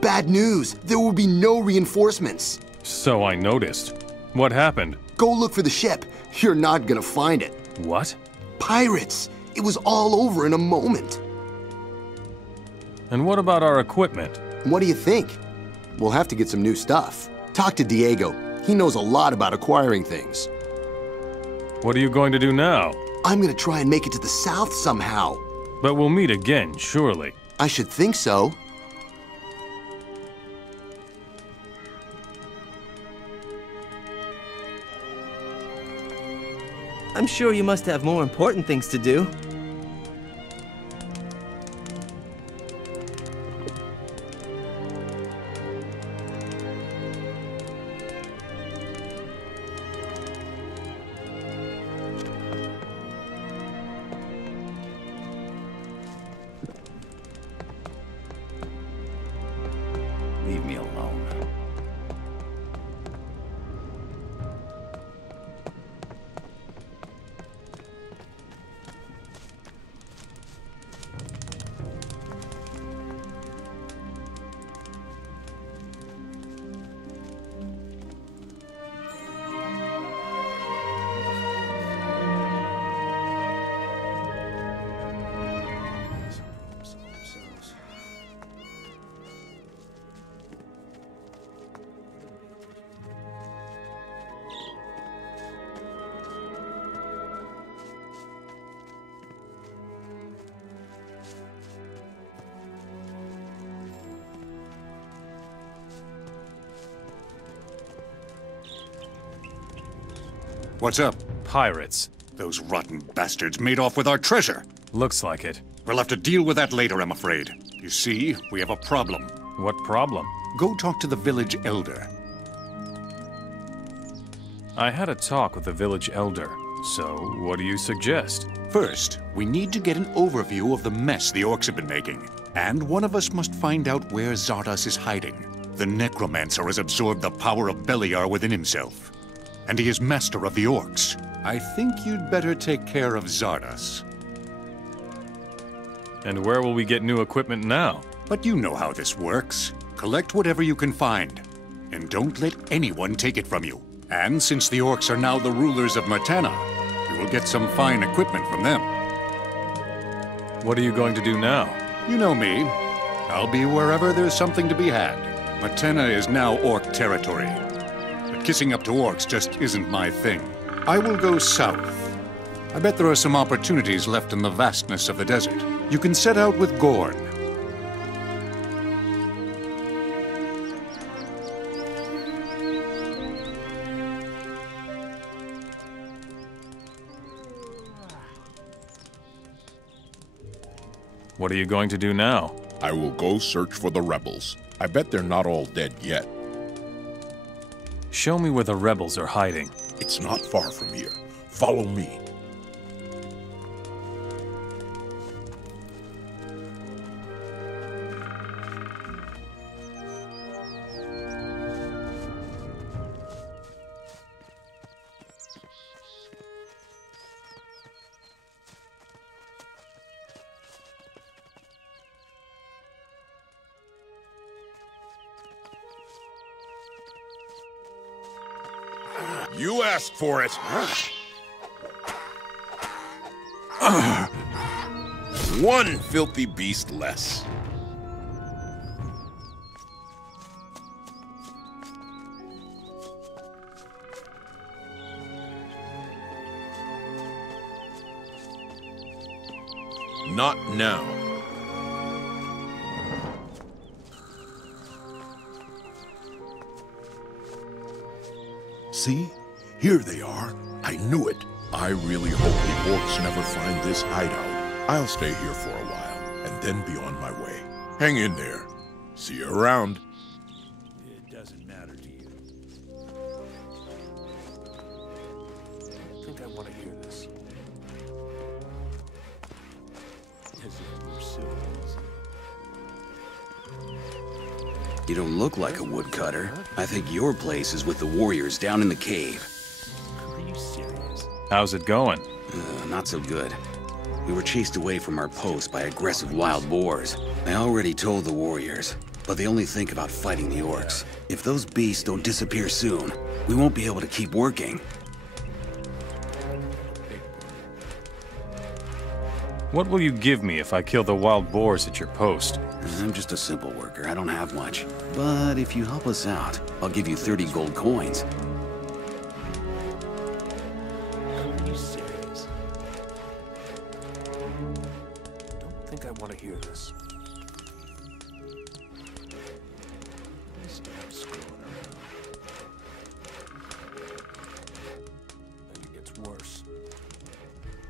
Bad news. There will be no reinforcements. So I noticed. What happened? Go look for the ship. You're not gonna find it. What? Pirates. It was all over in a moment. And what about our equipment? What do you think? We'll have to get some new stuff. Talk to Diego. He knows a lot about acquiring things. What are you going to do now? I'm gonna try and make it to the south somehow. But we'll meet again, surely. I should think so. I'm sure you must have more important things to do. Leave me alone. What's up? Pirates. Those rotten bastards made off with our treasure. Looks like it. We'll have to deal with that later, I'm afraid. You see, we have a problem. What problem? Go talk to the village elder. I had a talk with the village elder. So, what do you suggest? First, we need to get an overview of the mess the Orcs have been making. And one of us must find out where Zardos is hiding. The necromancer has absorbed the power of Beliar within himself. And he is master of the Orcs. I think you'd better take care of Zardos. And where will we get new equipment now? But you know how this works. Collect whatever you can find. And don't let anyone take it from you. And since the Orcs are now the rulers of Myrtana, you will get some fine equipment from them. What are you going to do now? You know me. I'll be wherever there's something to be had. Myrtana is now Orc territory. But kissing up to Orcs just isn't my thing. I will go south. I bet there are some opportunities left in the vastness of the desert. You can set out with Gorn. What are you going to do now? I will go search for the rebels. I bet they're not all dead yet. Show me where the rebels are hiding. It's not far from here. Follow me. You asked for it. One filthy beast less. Not now. See? Here they are. I knew it. I really hope the Orcs never find this hideout. I'll stay here for a while, and then be on my way. Hang in there. See you around. It doesn't matter to you. I think I want to hear this. As if we're civilians. You don't look like a woodcutter. I think your place is with the warriors down in the cave. Are you serious? How's it going? Not so good. We were chased away from our post by aggressive wild boars. I already told the warriors. but they only think about fighting the orcs. If those beasts don't disappear soon, we won't be able to keep working. What will you give me if I kill the wild boars at your post? I'm just a simple worker, I don't have much. But if you help us out, I'll give you 30 gold coins. Are you serious? Don't think I want to hear this. Stop screwing around. Then it gets worse.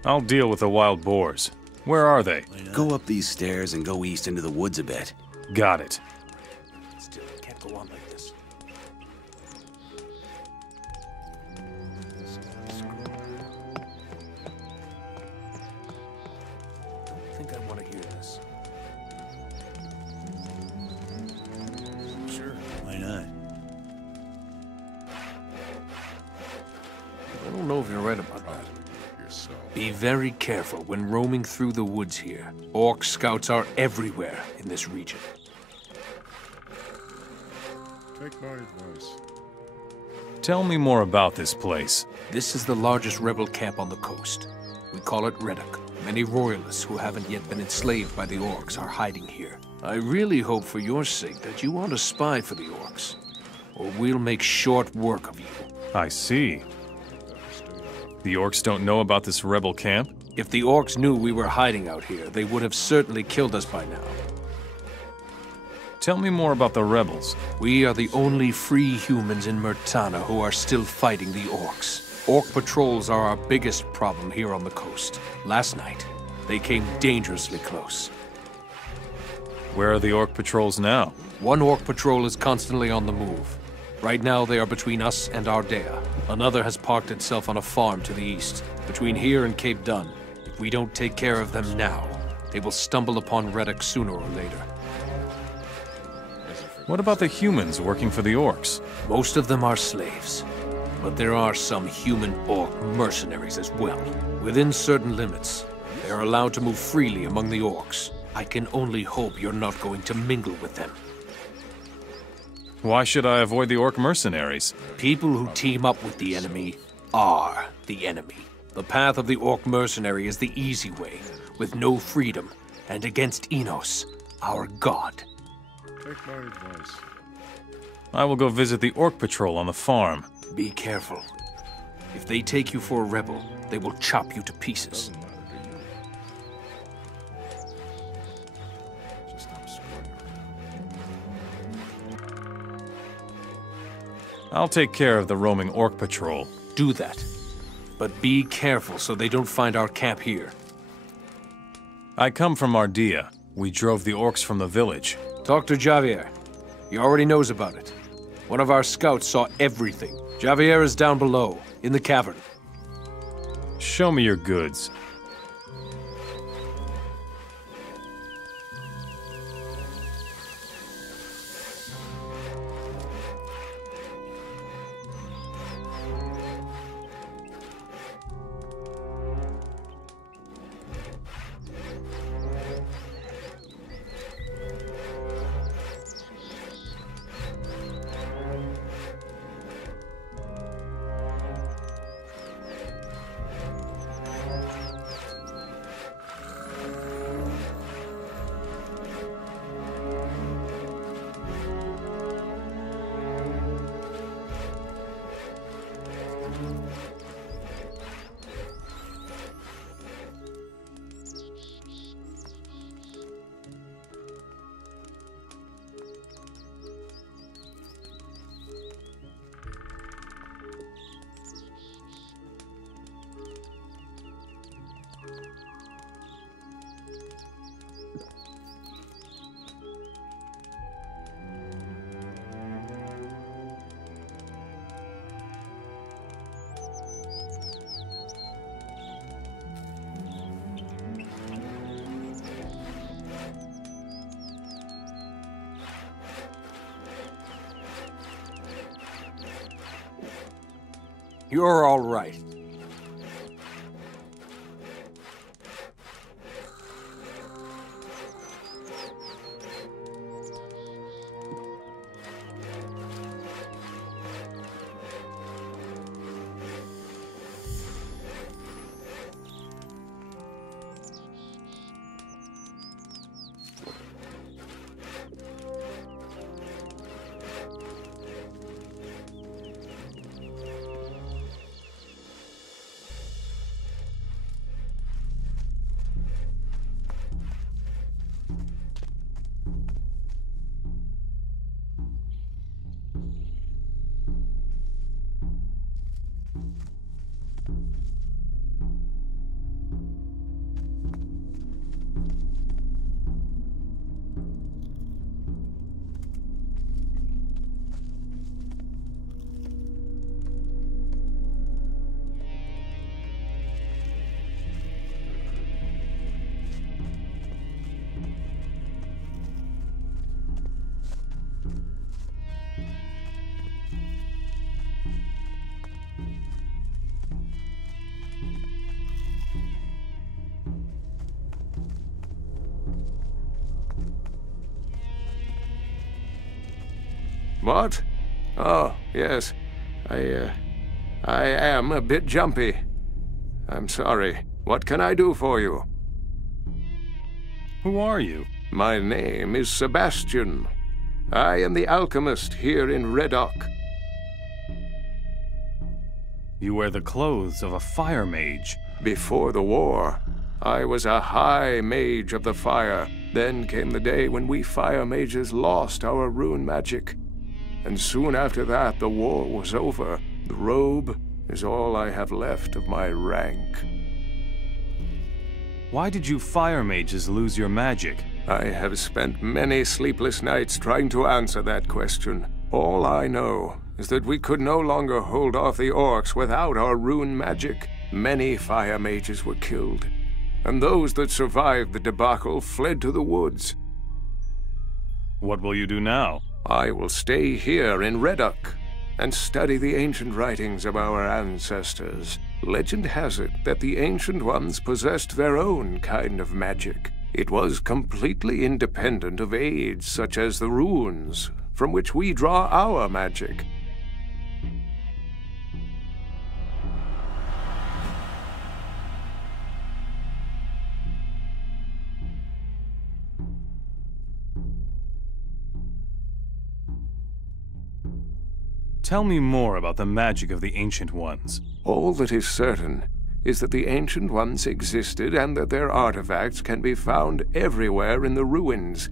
I'll deal with the wild boars. Where are they? Go up these stairs and go east into the woods a bit. Got it. Still, it can't go on like this. Stop screwing around. Don't think I want to hear this. Sure, why not? I don't know if you're right about that. Be very careful when roaming through the woods here. Orc scouts are everywhere in this region. Take my advice. Tell me more about this place. This is the largest rebel camp on the coast. We call it Reddock. Many royalists who haven't yet been enslaved by the Orcs are hiding here. I really hope for your sake that you aren't a spy for the Orcs, or we'll make short work of you. I see. The Orcs don't know about this rebel camp? If the Orcs knew we were hiding out here, they would have certainly killed us by now. Tell me more about the rebels. We are the only free humans in Myrtana who are still fighting the Orcs. Orc patrols are our biggest problem here on the coast. Last night, they came dangerously close. Where are the Orc patrols now? One Orc patrol is constantly on the move. Right now, they are between us and Ardea. Another has parked itself on a farm to the east, between here and Cape Dun. If we don't take care of them now, they will stumble upon Reddock sooner or later. What about the humans working for the Orcs? Most of them are slaves, but there are some human Orc mercenaries as well. Within certain limits, they are allowed to move freely among the Orcs. I can only hope you're not going to mingle with them. Why should I avoid the Orc mercenaries? People who team up with the enemy are the enemy. The path of the Orc mercenary is the easy way, with no freedom, and against Enos, our god. Take my advice. I will go visit the Orc patrol on the farm. Be careful. If they take you for a rebel, they will chop you to pieces. Doesn't matter to you. Just stop screwing around. I'll take care of the roaming Orc patrol. Do that. But be careful so they don't find our camp here. I come from Ardea. We drove the Orcs from the village. Talk to Javier. He already knows about it. One of our scouts saw everything. Javier is down below, in the cavern. Show me your goods. You're all right. What? Oh, yes. I am a bit jumpy. I'm sorry. What can I do for you? Who are you? My name is Sebastian. I am the Alchemist here in Reddock. You wear the clothes of a fire mage. Before the war, I was a high mage of the fire. Then came the day when we fire mages lost our rune magic. And soon after that, the war was over. The robe is all I have left of my rank. Why did you fire mages lose your magic? I have spent many sleepless nights trying to answer that question. All I know is that we could no longer hold off the Orcs without our rune magic. Many fire mages were killed, and those that survived the debacle fled to the woods. What will you do now? I will stay here in Reddock and study the ancient writings of our ancestors. Legend has it that the Ancient Ones possessed their own kind of magic. It was completely independent of aids such as the runes, from which we draw our magic. Tell me more about the magic of the Ancient Ones. All that is certain is that the Ancient Ones existed and that their artifacts can be found everywhere in the ruins.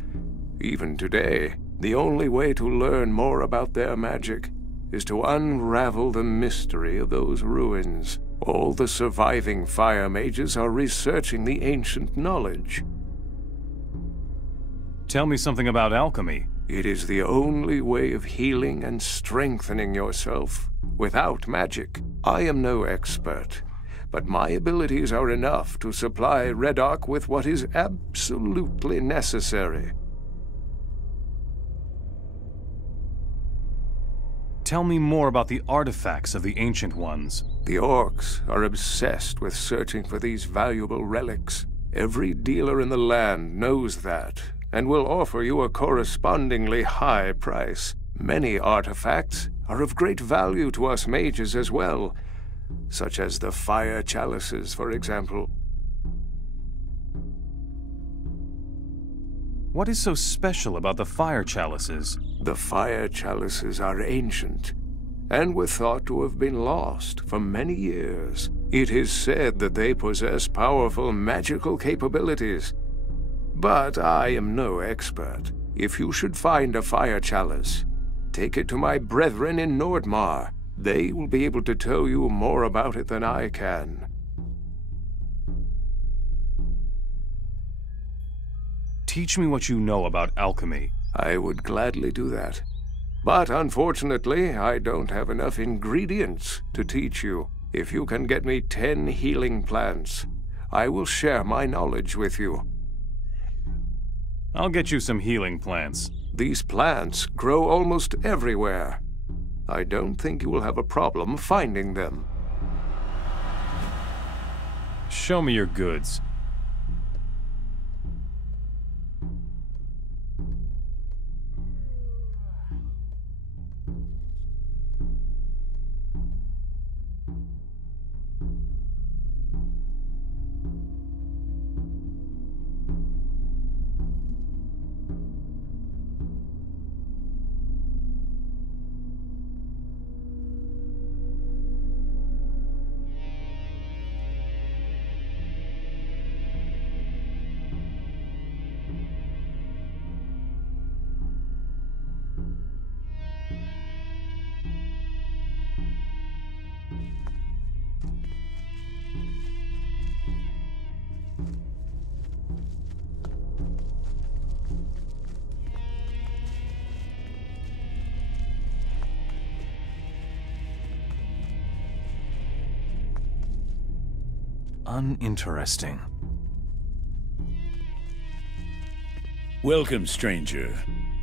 Even today, the only way to learn more about their magic is to unravel the mystery of those ruins. All the surviving fire mages are researching the ancient knowledge. Tell me something about alchemy. It is the only way of healing and strengthening yourself without magic. I am no expert, but my abilities are enough to supply Reddock with what is absolutely necessary. Tell me more about the artifacts of the Ancient Ones. The Orcs are obsessed with searching for these valuable relics. Every dealer in the land knows that, and will offer you a correspondingly high price. Many artifacts are of great value to us mages as well, such as the fire chalices, for example. What is so special about the fire chalices? The fire chalices are ancient, and were thought to have been lost for many years. It is said that they possess powerful magical capabilities. But I am no expert. If you should find a fire chalice, take it to my brethren in Nordmar. They will be able to tell you more about it than I can. Teach me what you know about alchemy. I would gladly do that. But unfortunately, I don't have enough ingredients to teach you. If you can get me 10 healing plants, I will share my knowledge with you. I'll get you some healing plants. These plants grow almost everywhere. I don't think you will have a problem finding them. Show me your goods. Uninteresting. Welcome, stranger.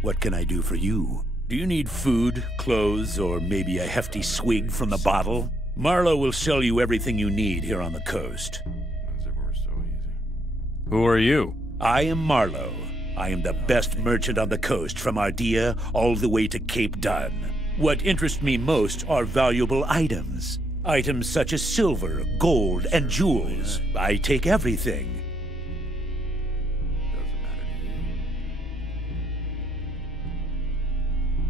What can I do for you? Do you need food, clothes, or maybe a hefty swig from the bottle? Marlowe will sell you everything you need here on the coast. Who are you? I am Marlowe, I am the best merchant on the coast, from Ardea all the way to Cape Dun. What interests me most are valuable items. Items such as silver, gold, and jewels. I take everything. Doesn't matter to you.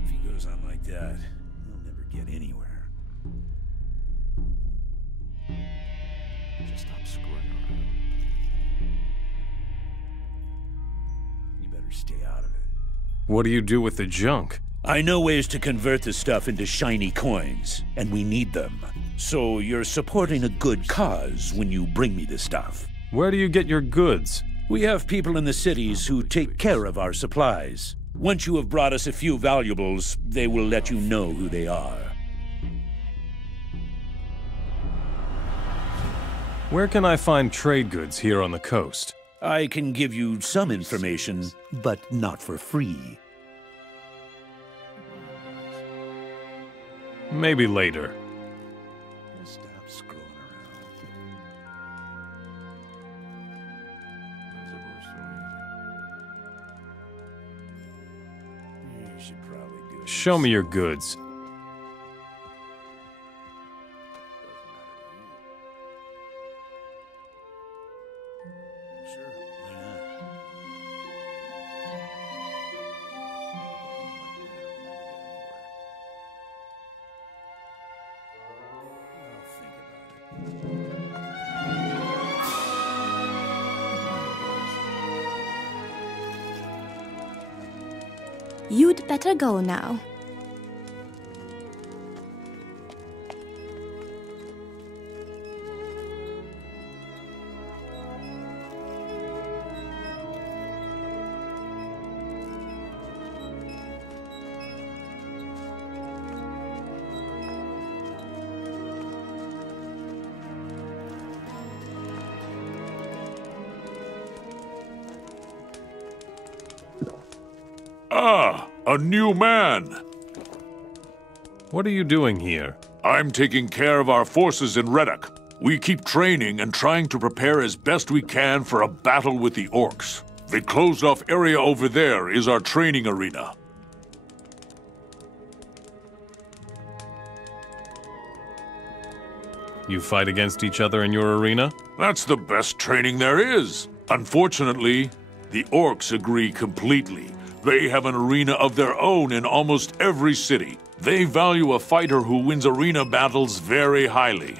If he goes on like that, he'll never get anywhere. Just stop screwing around. You better stay out of it. What do you do with the junk? I know ways to convert the stuff into shiny coins, and we need them. So you're supporting a good cause when you bring me the stuff. Where do you get your goods? We have people in the cities who take care of our supplies. Once you have brought us a few valuables, they will let you know who they are. Where can I find trade goods here on the coast? I can give you some information, but not for free. Maybe later. Stop screwing around. You should probably do it. Show me your goods. Sure, why not? I'll think about it. You'd better go now. Ah, a new man! What are you doing here? I'm taking care of our forces in Reddock. We keep training and trying to prepare as best we can for a battle with the Orcs. The closed-off area over there is our training arena. You fight against each other in your arena? That's the best training there is. Unfortunately, the Orcs agree completely. They have an arena of their own in almost every city. They value a fighter who wins arena battles very highly.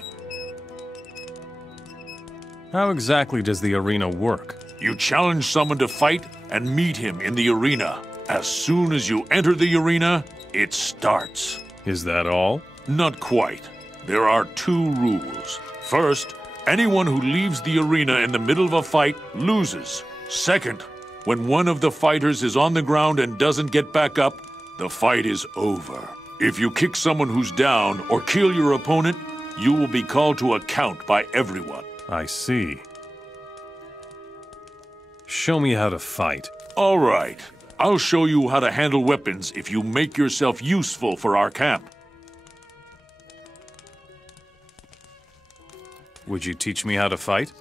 How exactly does the arena work? You challenge someone to fight and meet him in the arena. As soon as you enter the arena, it starts. Is that all? Not quite. There are 2 rules. First, anyone who leaves the arena in the middle of a fight loses. Second, when one of the fighters is on the ground and doesn't get back up, the fight is over. If you kick someone who's down or kill your opponent, you will be called to account by everyone. I see. Show me how to fight. All right. I'll show you how to handle weapons if you make yourself useful for our camp. Would you teach me how to fight?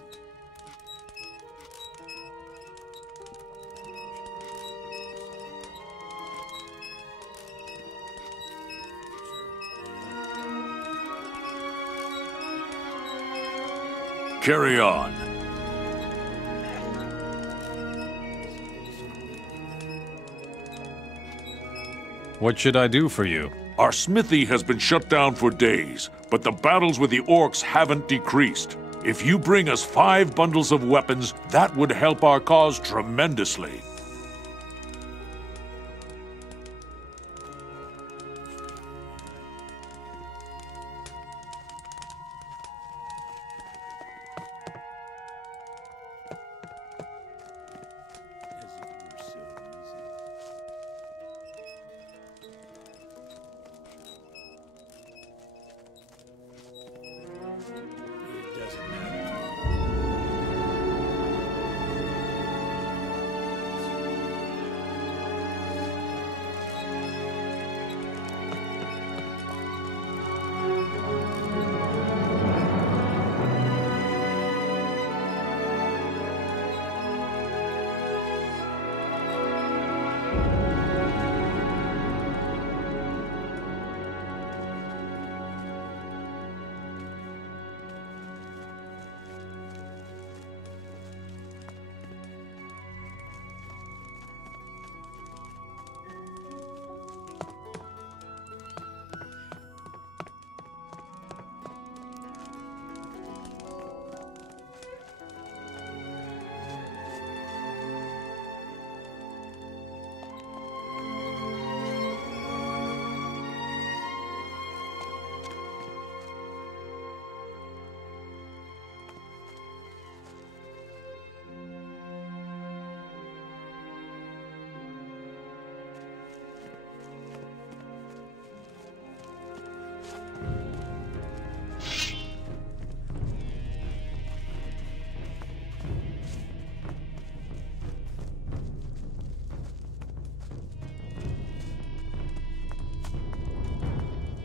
Carry on. What should I do for you? Our smithy has been shut down for days, but the battles with the Orcs haven't decreased. If you bring us 5 bundles of weapons, that would help our cause tremendously.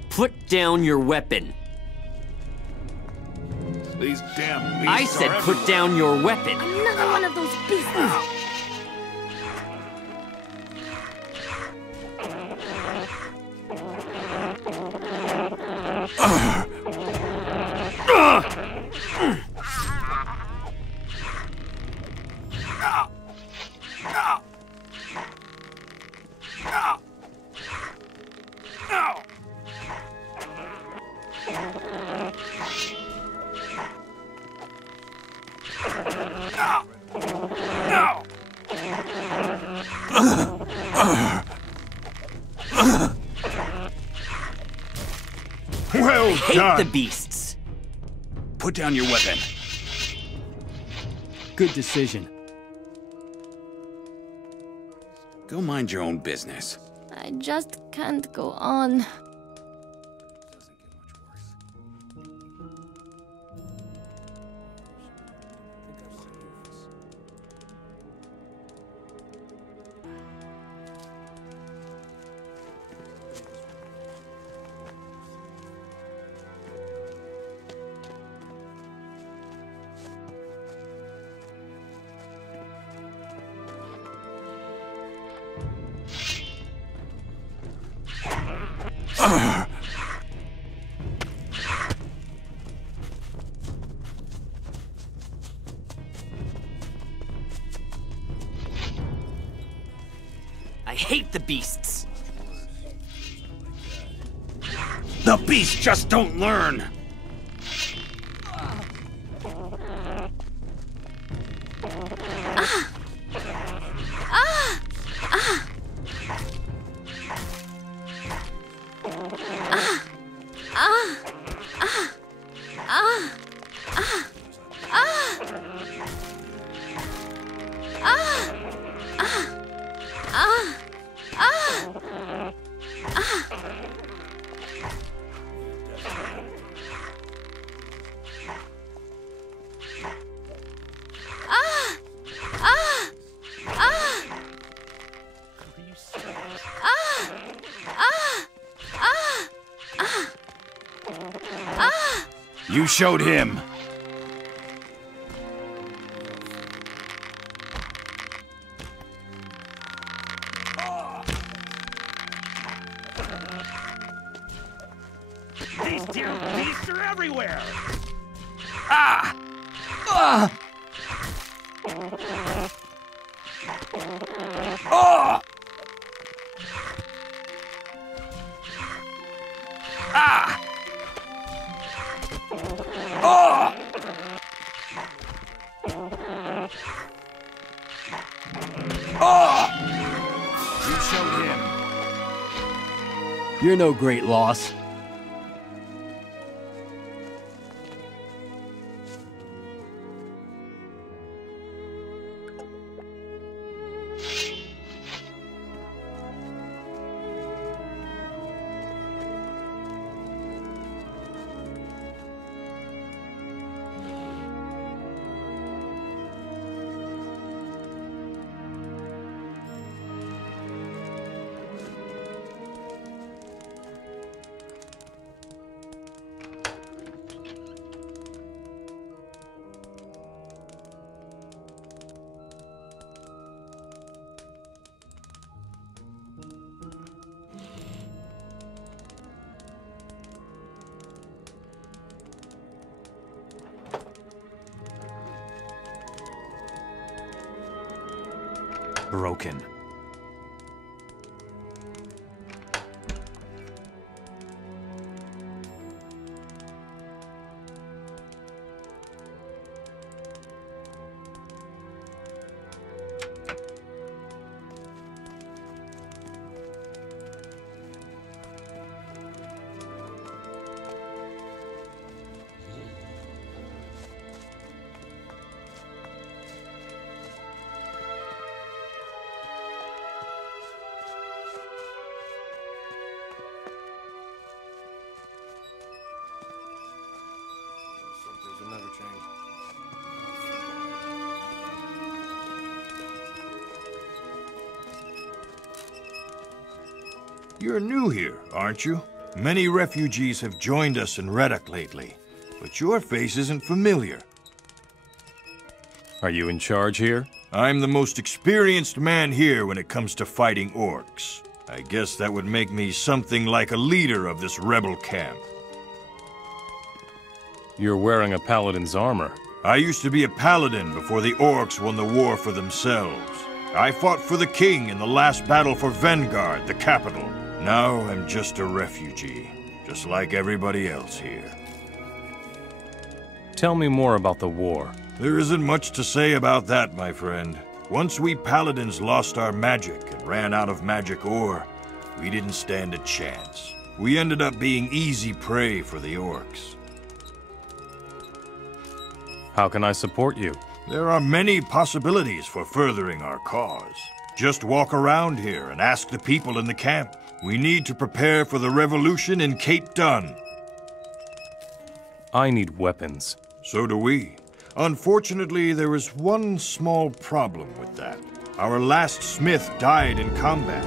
Put down your weapon. These damn beasts I said put down your weapon. Another one of those beasts. Well Hate done. the beasts. Put down your weapon. Good decision. Go mind your own business. I just can't go on. I hate the beasts. The beasts just don't learn! You showed him. These damn beasts are everywhere! Ah! Ah! Oh! Ah! Oh! Oh! You showed him. You're no great loss. Broken. You're new here, aren't you? Many refugees have joined us in Reddock lately, but your face isn't familiar. Are you in charge here? I'm the most experienced man here when it comes to fighting orcs. I guess that would make me something like a leader of this rebel camp. You're wearing a paladin's armor. I used to be a paladin before the orcs won the war for themselves. I fought for the king in the last battle for Vanguard, the capital. Now I'm just a refugee, just like everybody else here. Tell me more about the war. There isn't much to say about that, my friend. Once we paladins lost our magic and ran out of magic ore, we didn't stand a chance. We ended up being easy prey for the orcs. How can I support you? There are many possibilities for furthering our cause. Just walk around here and ask the people in the camp. We need to prepare for the revolution in Cape Dun. I need weapons. So do we. Unfortunately, there is one small problem with that. Our last smith died in combat.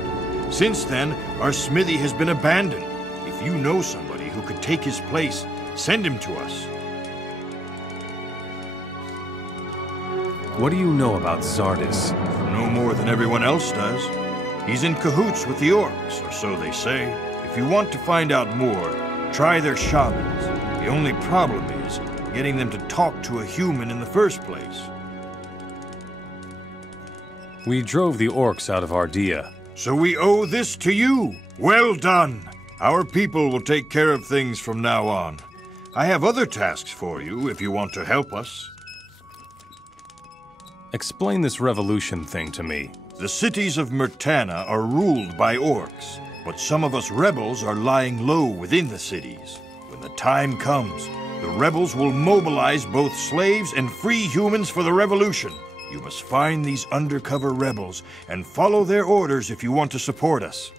Since then, our smithy has been abandoned. If you know somebody who could take his place, send him to us. What do you know about Zardis? No more than everyone else does. He's in cahoots with the orcs, or so they say. If you want to find out more, try their shamans. The only problem is getting them to talk to a human in the first place. We drove the orcs out of Ardea. So we owe this to you. Well done. Our people will take care of things from now on. I have other tasks for you if you want to help us. Explain this revolution thing to me. The cities of Myrtana are ruled by orcs, but some of us rebels are lying low within the cities. When the time comes, the rebels will mobilize both slaves and free humans for the revolution. You must find these undercover rebels and follow their orders if you want to support us.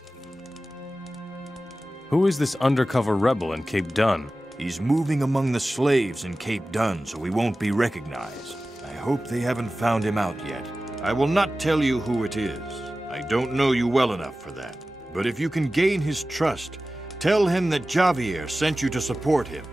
Who is this undercover rebel in Cape Dun? He's moving among the slaves in Cape Dun, so he won't be recognized. I hope they haven't found him out yet. I will not tell you who it is. I don't know you well enough for that. But if you can gain his trust, tell him that Javier sent you to support him.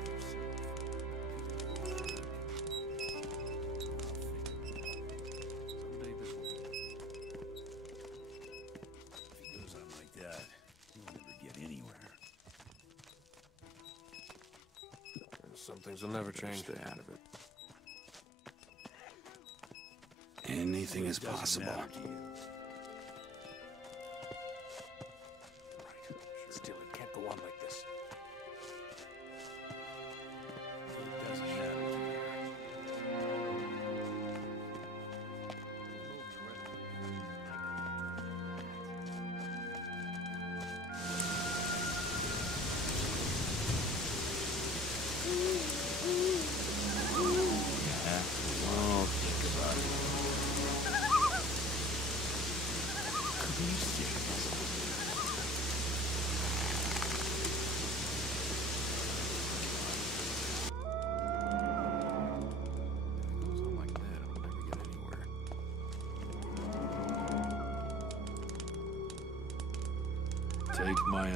Some things will never change. Stay out of it. Anything is possible. Still, it can't go on like this. Take my